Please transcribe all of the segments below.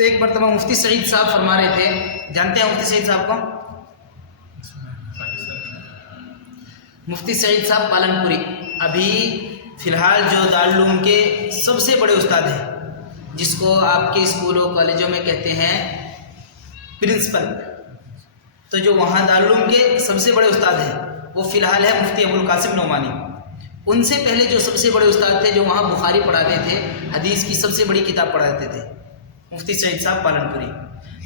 تو ایک مرتبہ مفتی سعید صاحب فرما رہے تھے، جانتے ہیں مفتی سعید صاحب کو؟ مفتی سعید صاحب پالن پوری ابھی فی الحال جو دارالعلوم کے سب سے بڑے استاد ہیں، جس کو آپ کے اسکولوں کالجوں میں کہتے ہیں پرنسپل، تو جو وہاں دارالعلوم کے سب سے بڑے استاد ہیں وہ فی الحال ہے مفتی ابو القاسم نعمانی۔ ان سے پہلے جو سب سے بڑے استاد تھے جو وہاں بخاری پڑھاتے تھے، حدیث کی سب سے بڑی کتاب پڑھاتے تھے، مفتی سعید صاحب پالن پوری۔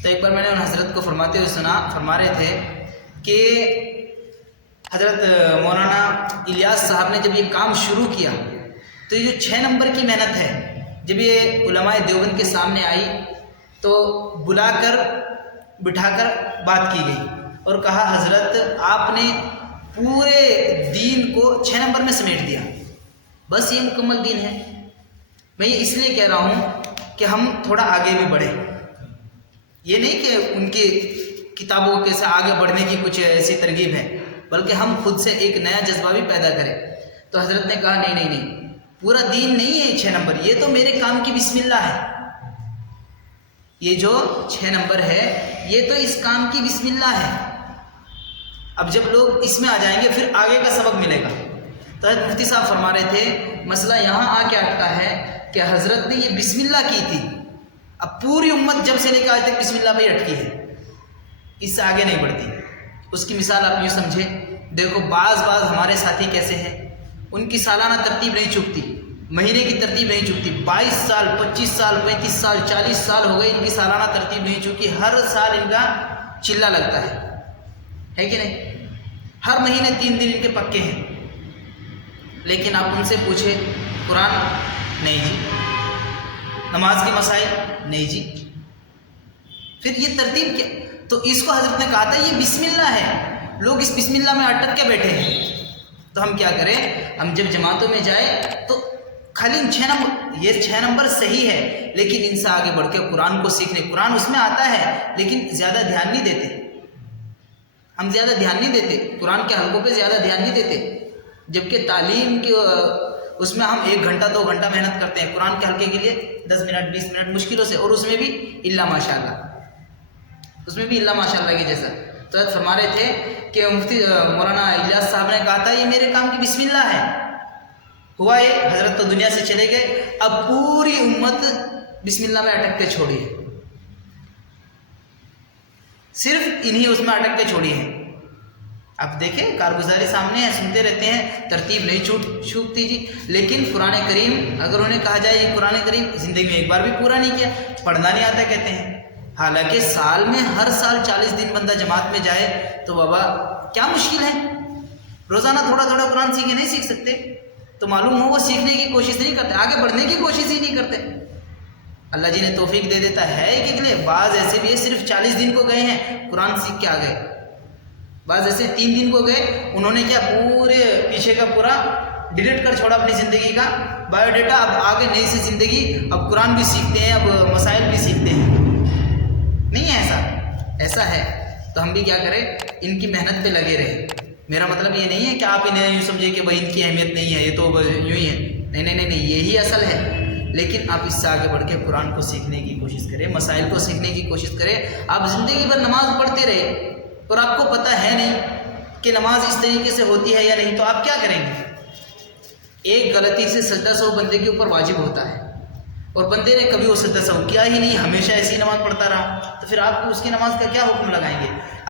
تو ایک بار میں نے ان حضرت کو فرماتے ہوئے سنا، فرما رہے تھے کہ حضرت مولانا الیاس صاحب نے جب یہ کام شروع کیا تو یہ جو 6 نمبر کی محنت ہے، جب یہ علماء دیوبند کے سامنے آئی تو بلا کر بٹھا کر بات کی گئی اور کہا حضرت آپ نے پورے دین کو 6 نمبر میں سمیٹ دیا، بس یہ مکمل دین ہے۔ میں یہ اس لیے کہہ رہا ہوں کہ ہم تھوڑا آگے بھی بڑھیں، یہ نہیں کہ ان کی کتابوں کے سے آگے بڑھنے کی کچھ ایسی ترغیب ہے، بلکہ ہم خود سے ایک نیا جذبہ بھی پیدا کریں۔ تو حضرت نے کہا نہیں، پورا دین نہیں ہے 6 نمبر، یہ تو میرے کام کی بسم اللہ ہے، یہ جو 6 نمبر ہے یہ تو اس کام کی بسم اللہ ہے۔ اب جب لوگ اس میں آ جائیں گے پھر آگے کا سبق ملے گا۔ تو حضرت مفتی صاحب فرما رہے تھے مسئلہ یہاں آ کے اٹکا ہے کہ حضرت نے یہ بسم اللہ کی تھی، اب پوری امت جب سے لے کے آج تک بسم اللہ پہ ہی اٹکی ہے، اس سے آگے نہیں بڑھتی۔ اس کی مثال آپ یوں سمجھے، دیکھو بعض ہمارے ساتھی کیسے ہیں، ان کی سالانہ ترتیب نہیں چکتی، مہینے کی ترتیب نہیں چکتی، 22 سال 25 سال 35 سال 40 سال ہو گئے ان کی سالانہ ترتیب نہیں چکی، ہر سال ان کا چلہ لگتا ہے کہ نہیں؟ ہر مہینے 3 دن ان کے پکے ہیں، لیکن آپ ان سے پوچھے قرآن نہیں جی، نماز کے مسائل نہیں جی، پھر یہ ترتیب کیا؟ تو اس کو حضرت نے کہا تھا یہ بسم اللہ ہے، لوگ اس بسم اللہ میں اٹک کے بیٹھے ہیں۔ تو ہم کیا کریں، ہم جب جماعتوں میں جائیں تو خالی 6 نمبر، یہ 6 نمبر صحیح ہے، لیکن ان سے آگے بڑھ کے قرآن کو سیکھنے، قرآن اس میں آتا ہے لیکن زیادہ دھیان نہیں دیتے، ہم زیادہ دھیان نہیں دیتے، قرآن کے حلقوں پہ زیادہ دھیان نہیں دیتے، جبکہ تعلیم کی اس میں ہم 1 گھنٹہ 2 گھنٹہ محنت کرتے ہیں قرآن کے حلقے کے لیے، 10 منٹ 20 منٹ مشکلوں سے، اور اس میں بھی الا ماشاء اللہ، اس میں بھی اللہ ماشاء اللہ کے جیسا۔ تو حضرت فرما رہے تھے کہ مفتی مولانا الیاس صاحب نے کہا تھا یہ میرے کام کی بسم اللہ ہے، ہوا یہ حضرت تو دنیا سے چلے گئے، اب پوری امت بسم اللہ میں اٹک کے چھوڑی ہے، صرف انہی اس میں اٹک کے چھوڑی ہے۔ اب دیکھیں کارگزاری سامنے ہے، سنتے رہتے ہیں، ترتیب نہیں چھوٹتی جی، لیکن قرآن کریم اگر انہیں کہا جائے یہ قرآن کریم زندگی میں ایک بار بھی پورا نہیں کیا، پڑھنا نہیں آتا کہتے ہیں، حالانکہ سال میں ہر سال 40 دن بندہ جماعت میں جائے تو بابا کیا مشکل ہے، روزانہ تھوڑا تھوڑا قرآن سیکھے، نہیں سیکھ سکتے تو معلوم ہو وہ سیکھنے کی کوشش نہیں کرتے، آگے بڑھنے کی کوشش ہی نہیں کرتے۔ اللہ جی نے توفیق دے دیتا ہے کہ لیے بعض ایسے بھی ہے صرف 40 دن کو گئے ہیں قرآن سیکھ کے آ گئے، بعض ایسے 3 دن کو گئے، انہوں نے کیا پورے پیچھے کا پورا ڈیلیٹ کر چھوڑا اپنی زندگی کا بایو ڈیٹا، اب آگے نئی سی زندگی، اب قرآن بھی سیکھتے ہیں، اب مسائل بھی سیکھتے ہیں، نہیں ہے ایسا ہے تو ہم بھی کیا کریں، ان کی محنت پہ لگے رہے۔ میرا مطلب یہ نہیں ہے کہ آپ انہیں یوں سمجھے کہ بھائی ان کی اہمیت نہیں ہے، یہ تو یوں ہی ہے، نہیں، یہی اصل ہے، لیکن آپ اس سے آگے بڑھ کے قرآن کو سیکھنے کی کوشش کریں، مسائل کو سیکھنے کی کوشش کریں۔ آپ زندگی بھر نماز پڑھتے رہے اور آپ کو پتہ ہے نہیں کہ نماز اس طریقے سے ہوتی ہے یا نہیں، تو آپ کیا کریں گے؟ ایک غلطی سے سجدہ سہو بندے کے اوپر واجب ہوتا ہے اور بندے نے کبھی وہ سجدہ سہو کیا ہی نہیں، ہمیشہ ایسی نماز پڑھتا رہا، تو پھر آپ کو اس کی نماز کا کیا حکم لگائیں گے؟